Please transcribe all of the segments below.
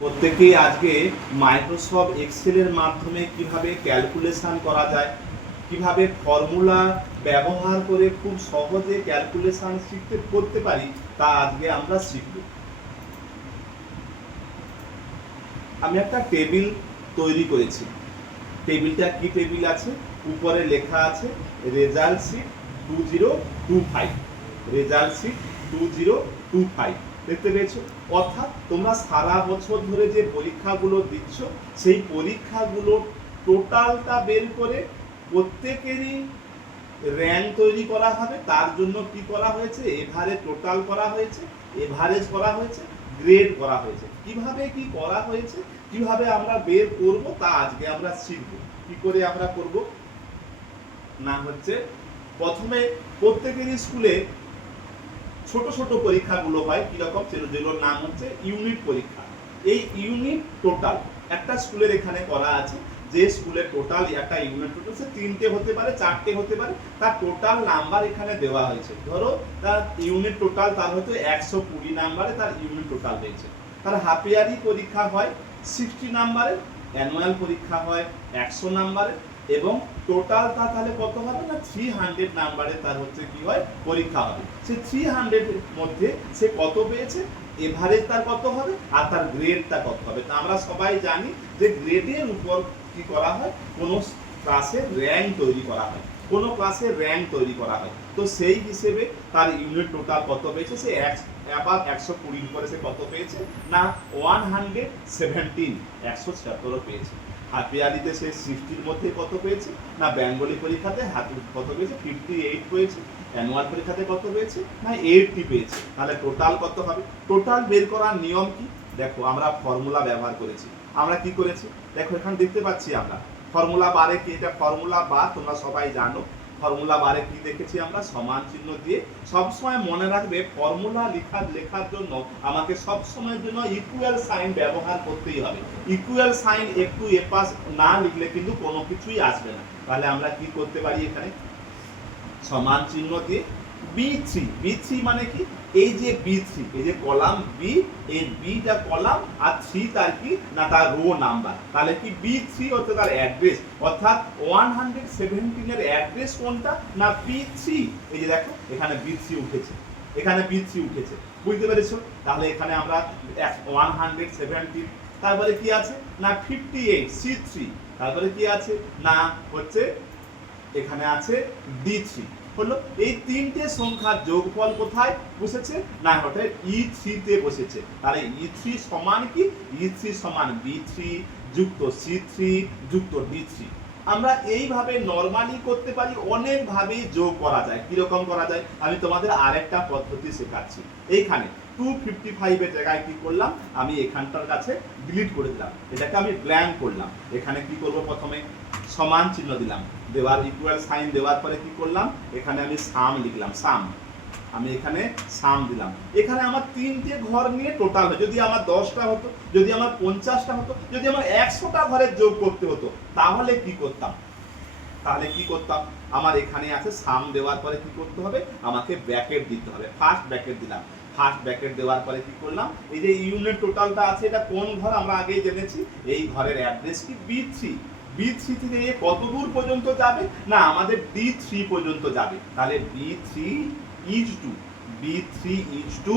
প্রত্যেকেই আজকে মাইক্রোসফট এক্সেলের মাধ্যমে কিভাবে ক্যালকুলেশন করা যায়, কিভাবে ফর্মুলা ব্যবহার করে খুব সহজে ক্যালকুলেশন করতে পারি, তা আজকে আমরা শিখব। আমি একটা টেবিল তৈরি করেছি। টেবিলটা কি টেবিল আছে? উপরে লেখা আছে রেজাল্ট শিট 2025, রেজাল্ট শিট 2025। দেখতে পেয়েছো? অর্থাৎ তোমরা সারা বছর ধরে যে পরীক্ষাগুলো দিচ্ছ, সেই পরীক্ষাগুলো টোটালটা বের করে প্রত্যেকেরই র্যাঙ্ক তৈরি করা হবে। তার জন্য কি করা হয়েছে? এভারেজ টোটাল করা হয়েছে, এভারেজ করা হয়েছে, গ্রেড করা হয়েছে। কিভাবে কি করা হয়েছে, কিভাবে আমরা বের করব, তা আজকে আমরা শিখব। কি করে আমরা করব না হচ্ছে, প্রথমে প্রত্যেকেরই স্কুলে ছোট ছোট পরীক্ষাগুলো হয়। কিরকম? যেগুলোর নাম হচ্ছে ইউনিট পরীক্ষা। এই ইউনিট টোটাল একটা স্কুলের এখানে করা আছে, যে স্কুলের টোটাল একটা ইউনিট টোটাল সে 3টে হতে পারে, 4টে হতে পারে, তার টোটাল নাম্বার এখানে দেওয়া হয়েছে। ধরো তার ইউনিট টোটাল তার হয়তো 120 নাম্বারে তার ইউনিট টোটাল হয়েছে। তার হাফ ইয়ারলি পরীক্ষা হয় 60 নাম্বারে, অ্যানুয়াল পরীক্ষা হয় 100 নাম্বারে, এবং টোটালটা তাহলে কত হবে না 300 নাম্বারে তার হচ্ছে কি হয় পরীক্ষা হবে। সে 300 এর মধ্যে সে কত পেয়েছে, এভারেজ তার কত হবে, আর তার গ্রেডটা কত হবে। তা আমরা সবাই জানি যে গ্রেডের উপর কি করা হয়, কোনো ক্লাসের র্যাঙ্ক তৈরি করা হয়, কোনো ক্লাসে র্যাঙ্ক তৈরি করা হয়। তো সেই হিসেবে তার ইউনিট টোটাল কত পেয়েছে, সে আবার 120 করে সে কত পেয়েছে না 117, 176 পেয়েছে। হাফ ইয়ারলিতে সে 60-র মধ্যে কত পেয়েছে না বেঙ্গলি পরীক্ষাতে কত পেয়েছে 58 পেয়েছে, অ্যানুয়াল পরীক্ষাতে কত পেয়েছে না 80 পেয়েছে। তাহলে টোটাল কত হবে? টোটাল বের করার নিয়ম কি? দেখো, আমরা ফর্মুলা ব্যবহার করেছি। আমরা কি করেছি দেখো, এখানে দেখতে পাচ্ছি আমরা ফর্মুলা বারে কি, এটা ফর্মুলা বার তোমরা সবাই জানো। ফর্মুলা বারে কি দেখেছি আমরা? সমান চিহ্ন দিয়ে। সবসময় মনে রাখবে, ফর্মুলা লেখার জন্য আমাকে সবসময়ের জন্য ইকুয়াল সাইন ব্যবহার করতেই হবে। ইকুয়াল সাইন একটু এপাশ না লিখলে কিন্তু কোনো কিছুই আসবে না। তাহলে আমরা কি করতে পারি? এখানে সমান চিহ্ন দিয়ে B3 মানে কি? এই যে B3, এই যে কলাম বি, এই বিটা কলাম আর 3 তার কি না তার রো নাম্বার। তাহলে কি B3 হচ্ছে তার অ্যাড্রেস, অর্থাৎ 117 এর অ্যাড্রেস কোনটা না B3। এই যে দেখো এখানে B3 উঠেছে, এখানে B3 উঠেছে, বুঝতে পেরেছো? তাহলে এখানে আমরা 117, তারপরে কি আছে না 58 C3, তারপরে কি আছে না হচ্ছে এখানে আছে D3। হলো এই তিনটে সংখ্যার যোগফল কোথায় বসেছে না ওটা E3 তে বসেছে। তাহলে E3 সমান কি? E3 সমান B3 যুক্ত C3 যুক্ত D3। আমরা এইভাবে নরমালি করতে পারি, অনেক ভাবেই যোগ করা যায়। কিরকম করা যায় আমি তোমাদের আরেকটা পদ্ধতি শেখাচ্ছি। এইখানে 255 এর জায়গায় কি করলাম, আমি এখানটার কাছে ডিলিট করে দিলাম, এটাকে আমি ব্ল্যাঙ্ক করলাম। এখানে কি করব, প্রথমে সমান চিহ্ন দিলাম, দেওয়ার ইকুয়াল সাইন দেওয়ার পরে কি করলাম, এখানে আমি সাম লিখলাম, সাম। আমি এখানে সাম দিলাম। এখানে আমার 3টে ঘর নিয়ে টোটাল হয়। যদি আমার 10টা হতো, যদি আমার 50টা হতো, যদি আমার 100টা ঘরের যোগ করতে হতো, তাহলে কি করতাম? আমার এখানে আছে সাম দেওয়ার পরে কি করতে হবে, আমাকে ব্র্যাকেট দিতে হবে। ফার্স্ট ব্র্যাকেট দিলাম, ফার্স্ট ব্র্যাকেট দেওয়ার পরে কি করলাম, এই যে ইউনিট টোটালটা আছে এটা কোন ঘর আমরা আগেই জেনেছি, এই ঘরের অ্যাড্রেস কি B3। B3 থেকে এ কত দূর পর্যন্ত যাবে না আমাদের D3 পর্যন্ত যাবে। তাহলে B3 is to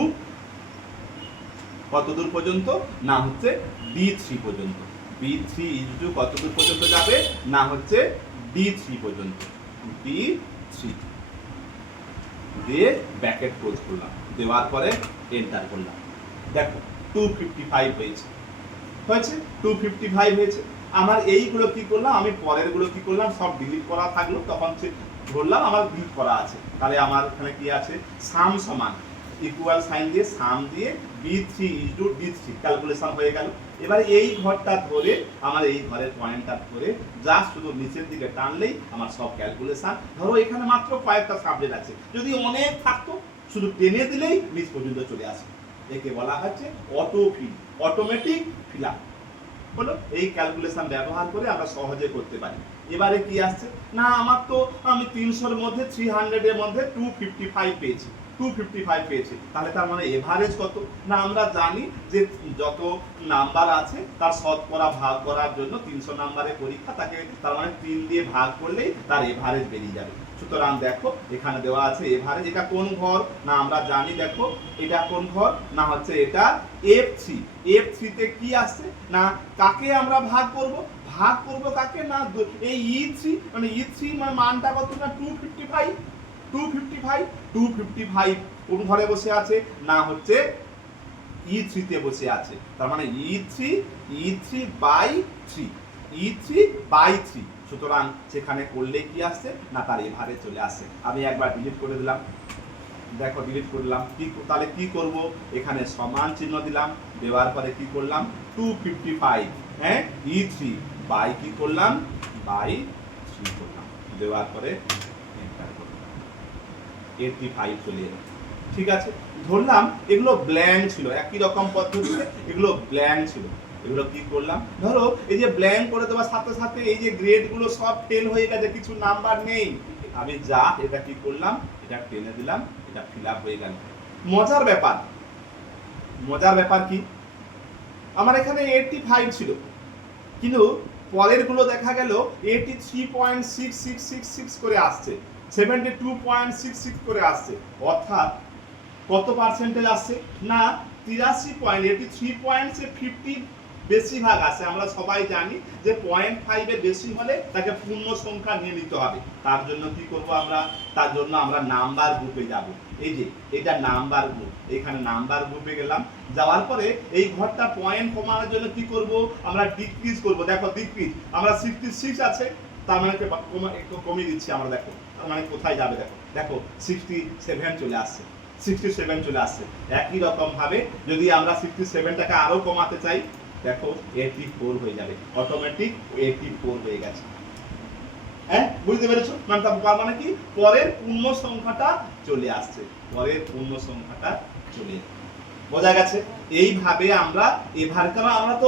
কত দূর পর্যন্ত না হচ্ছে D3 পর্যন্ত। B3 is to কত দূর পর্যন্ত যাবে না হচ্ছে D3 পর্যন্ত। D3 দিয়ে ব্র্যাকেট ক্লোজ করলাম, দেওয়ার পরে এন্টার করলাম। দেখো 255 হয়েছে, 255 হয়েছে। আমার এইগুলো কি করলাম, আমি পরের গুলো কি করলাম সব ডিলিট করা থাকলো, তখন সে ধরলাম আমার ডিলিট করা আছে। তাহলে আমার এখানে কি আছে, সাম সমান ইকুয়াল সাইন দিয়ে সাম দিয়ে B3 is to D3 calculation হয়ে গেল। এবার এই ঘরটা ধরে, আমার এই ঘরের পয়েন্টটা ধরে জাস্ট শুধু নিচের দিকে টানলেই আমার সব ক্যালকুলেশন। ধরো এখানে মাত্র কয়েকটা সাবজেক্ট আছে, যদি অনেক থাকতো শুধু টেনে দিলেই নিচ পর্যন্ত চলে আসে। একে বলা হচ্ছে auto feel, automatic fill up. হলো এই ক্যালকুলেশন ব্যবহার করে আমরা সহজে করতে পারি। এবারে কি আসছে না, আমার তো আমি 300 এর মধ্যে 300 এর মধ্যে 255 পেয়েছি। 255 পেয়েছে, তাহলে তার মানে এভারেজ কত? না আমরা জানি যে যত নাম্বার আছে তার শতকরা ভাগ করার জন্য 300 নাম্বারের পরীক্ষা, তাকে তার মানে 3 দিয়ে ভাগ করলেই তার এভারেজ বেরিয়ে যাবে। সুতরাং দেখো এখানে দেওয়া আছে এভারেজ। এটা কোন ঘর? না আমরা জানি, দেখো এটা কোন ঘর? না হচ্ছে এটা F3। F3 তে কি আসছে? না কাকে আমরা ভাগ করব? ভাগ করব কাকে? না এই E3, মানে E3 মানটা কত? না 255। 255 কোন ঘরে বসে আছে? না হচ্ছে E3 তে বসে আছে। তার মানে E3 বাই 3, E3 বাই 3। সুতরাং সেখানে করলে কি আসছে? না তার এভারেজ চলে আসছে। আমি একবার ডিলিট করে দিলাম, দেখো ডিলিট করলাম। কি তাহলে কি করব? এখানে সমান চিহ্ন দিলাম, দেওয়ার পরে কি করলাম? 255 হ্যাঁ E3 বাই কি করলাম? বাই 3 করলাম, দেওয়ার পরে এন্টার করলাম, 85 চলে এলো। ঠিক আছে, ধরলাম এগুলো ব্ল্যাঙ্ক ছিল, একই রকম পদ্ধতিতে এগুলো ব্ল্যাঙ্ক ছিল। এগুলো কি করলাম? ধরো এই যে ব্ল্যাঙ্ক করে দেওয়ার সাথে সাথে এই যে গ্রেড গুলো সব ফেল হয়ে গেছে, কিছু নাম্বার নেই। আমি যা এটা কি করলাম? এটা টেনে দিলাম, এটা ফিল আপ হয়ে গেল। মজার ব্যাপার, মজার ব্যাপার কি? আমার এখানে 85 ছিল, কিন্তু পরের গুলো দেখা গেল 83.6666 করে আসছে, 72.66 করে আসছে। অর্থাৎ কত পার্সেন্টেজ আসছে? না 83 পয়েন্ট, সে 50 বেশি ভাগ আসে। আমরা সবাই জানি যে 0.5 এর বেশি হলে তাকে পূর্ণ সংখ্যা নিয়ে নিতে হবে। তার জন্য কি করব আমরা? তার জন্য আমরা নাম্বার গ্রুপে যাব। এই যে এটা নাম্বার গ্রুপ, এখানে নাম্বার গ্রুপে গেলাম, যাওয়ার পরে এই ঘরটা পয়েন্ট কমানোর জন্য কি করব? আমরা ডিক্রিজ করব। দেখো ডিক্রিজ, আমরা 66 আছে, তার মানে একটু কমিয়ে দিচ্ছি আমরা। দেখো তার মানে কোথায় যাবে? দেখো দেখো 67 চলে আসছে, 67 চলে আসছে। একই রকম ভাবে যদি আমরা 67টাকে আরো কমাতে চাই, দেখো 84 হয়ে যাবে, অটোমেটিক 84 হয়ে গেছে। হ্যাঁ বুঝতে পেরেছো? মানে কি পরের পূর্ণ সংখ্যাটা চলে আসছে, পরের পূর্ণ সংখ্যাটা চলে আসছে। বোঝা গেছে? এইভাবে আমরা এভাবে, কারণ আমরা তো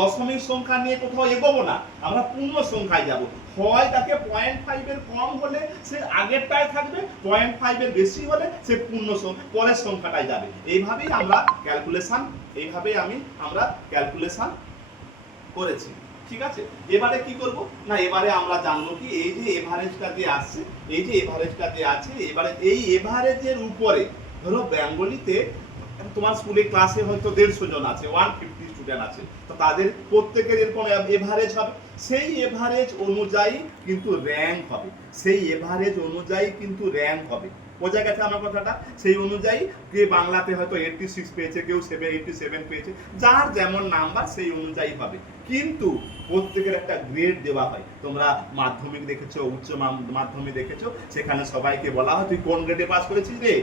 দশমিক সংখ্যা নিয়ে কোথাও এগোবো না, আমরা পূর্ণ সংখ্যায় যাব। হয় তাকে 0.5 এর কম হলে সে আগেরটায় থাকবে, 0.5 এর বেশি হলে সে পূর্ণ সংখ্যা পরের সংখ্যাটায় যাবে। এইভাবেই আমরা ক্যালকুলেশন, আমরা ক্যালকুলেশন করেছি। ঠিক আছে, এবারে কি করব? না এবারে আমরা জানবো কি এই যে এভারেজটা দিয়ে আসছে, এই যে এভারেজটা দিয়ে আছে, এবারে এই এভারেজের উপরে ধরো বেঙ্গলিতে তোমার স্কুলে ক্লাসে হয়তো 150 জন আছে, 150 স্টুডেন্ট আছে, তো তাদের প্রত্যেকের এরকম এভারেজ হবে। সেই এভারেজ অনুযায়ী কিন্তু র্যাঙ্ক হবে, সেই এভারেজ অনুযায়ী কিন্তু র্যাঙ্ক হবে। বোঝা গেছে আমার কথাটা? সেই অনুযায়ী কে বাংলাতে হয়তো 86 পেয়েছে, কেউ 87 পেয়েছে, যার যেমন নাম্বার সেই অনুযায়ী হবে। কিন্তু প্রত্যেকের একটা গ্রেড দেওয়া হয়। তোমরা মাধ্যমিক দেখেছো, উচ্চ মাধ্যমিক দেখেছো, সেখানে সবাইকে বলা হয় তুই কোন গ্রেডে পাস করেছিস রে?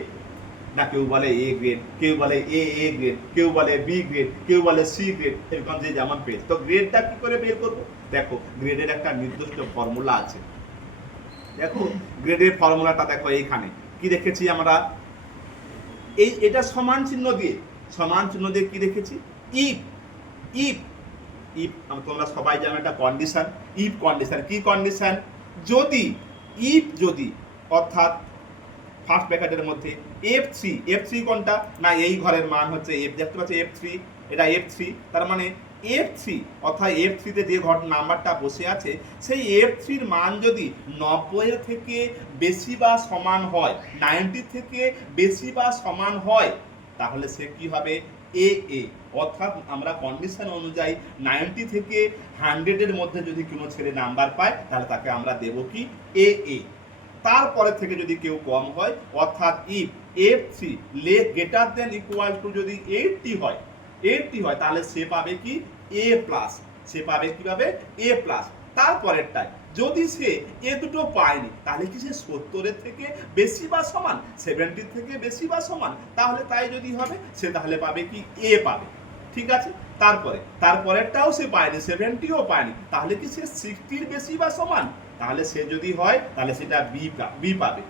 না কেউ বলে এ গ্রেড, কেউ বলে এ গ্রেড, কেউ বলে বি গ্রেড, কেউ বলে সি গ্রেড, এরকম যে যেমন পেয়েছে। তো গ্রেডটা কি করে বের করবো? দেখো গ্রেডের একটা নির্দিষ্ট ফর্মুলা আছে। দেখো গ্রেডের ফর্মুলাটা দেখো এইখানে কি দেখেছি আমরা? এটা সমান চিহ্ন দিয়ে কি দেখেছি? ইফ ইফ ইফ তোমরা সবাই জানো একটা কন্ডিশন, ইফ কন্ডিশন। কি কন্ডিশন? যদি অর্থাৎ ফার্স্ট ব্র্যাকেটের মধ্যে F3 কোনটা? না এই ঘরের মান হচ্ছে F, দেখতে পাচ্ছি F3, এটা F3, তার মানে F3 অর্থাৎ F3 তে যে ঘর নাম্বারটা বসে আছে সেই F3 এর মান যদি 90 এর থেকে বেশি বা সমান হয়, 90 থেকে বেশি বা সমান হয়, তাহলে সে কি হবে? এ। অর্থাৎ আমরা কন্ডিশন অনুযায়ী 90 থেকে 100 এর মধ্যে যদি কোনো ছেলে নাম্বার পায় তাহলে তাকে আমরা দেব কি? এ। তারপরে থেকে যদি কেউ কম হয়, অর্থাৎ if F3 greater than equal to যদি 80 হয় তাহলে সে পাবে কি? A plus. সে পাবে কি পাবে? A plus. তারপরেরটাই যদি সে এ দুটো পায়নি তাহলে কি সে 70 এর থেকে বেশি বা সমান, 70 থেকে বেশি বা সমান, তাহলে তাই যদি হবে সে তাহলে পাবে কি? A পাবে। ঠিক আছে, তারপরেরটাও সে পায়নি, 70ও পায়নি, তাহলে কি সে 60 এর বেশি বা সমান, তাহলে সে যদি হয় তাহলে সেটা বি পাবে।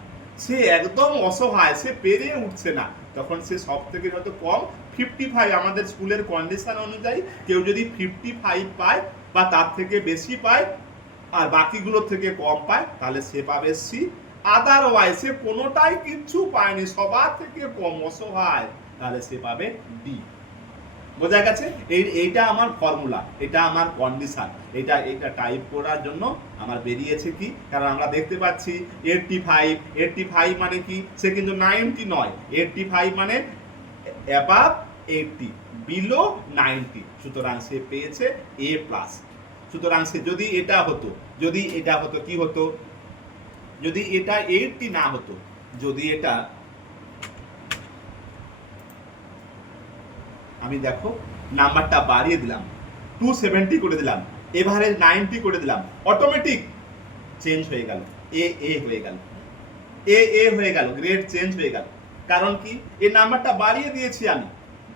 সে একদম অসহায়, সে পেরে উঠছে না, তখন সে সব থেকে হয়তো কম 55, আমাদের স্কুলের কন্ডিশন অনুযায়ী কেউ যদি 55 পায় বা তার থেকে বেশি পায় আর বাকিগুলোর থেকে কম পায় তাহলে সে পাবে সি, আদারওয়াইজ সে কোনোটাই কিচ্ছু পায়নি, সবার থেকে কম অসহায়, তাহলে সে পাবে ডি। বোঝা গেছে? এইটা আমার ফর্মুলা, এটা আমার কন্ডিশন, এটা টাইপ করার জন্য আমার বেরিয়েছে কি, কারণ আমরা দেখতে পাচ্ছি 85 মানে কি, সে কিন্তু 90 নয়, 85 মানে অ্যাবাভ 80, বিলো 90, সুতরাং সে পেয়েছে এ প্লাস। সুতরাং সে যদি এটা হতো কি হতো, যদি এটা 80 না হতো, যদি এটা আমি দেখো নাম্বারটা বাড়িয়ে দিলাম, 270 করে দিলাম, এভারেজ 90 করে দিলাম, অটোমেটিক চেঞ্জ হয়ে গেল, এ হয়ে গেল, এ হয়ে গেল, গ্রেড চেঞ্জ হয়ে গেল। কারণ কি, এই নাম্বারটা বাড়িয়ে দিয়েছি আমি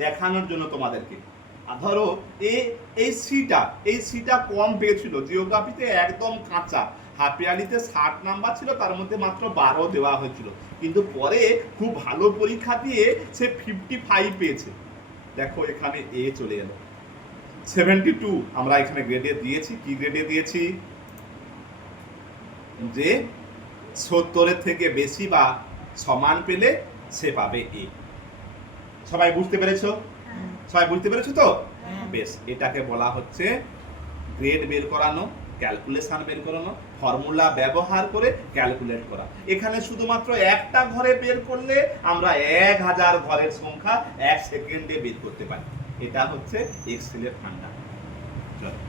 দেখানোর জন্য তোমাদেরকে। আর ধরো এই সিটা কম পেয়েছিল, জিওগ্রাফিতে একদম কাঁচা, হাফ ইয়ারলিতে 60 নাম্বার ছিল, তার মধ্যে মাত্র 12 দেওয়া হয়েছিল, কিন্তু পরে খুব ভালো পরীক্ষা দিয়ে সে 55 পেয়েছে। দেখো এখানে এ চলে এলো, 72 আমরা এখানে গ্রেডে দিয়েছি। কি গ্রেডে দিয়েছি, যে 70-এর থেকে বেশি বা সমান পেলে সে পাবে এ। সবাই বুঝতে পেরেছো? সবাই বুঝতে পেরেছো তো? বেশ, এটাকে বলা হচ্ছে গ্রেড বের করানো, ক্যালকুলেশন বের করানো, ফর্মুলা ব্যবহার করে ক্যালকুলেট করা। এখানে শুধুমাত্র একটা ঘরে বের করলে আমরা 1000 ঘরের সংখ্যা 1 সেকেন্ডে বের করতে পারি। এটা হচ্ছে এক্সেলের ফান্ডা। চলো।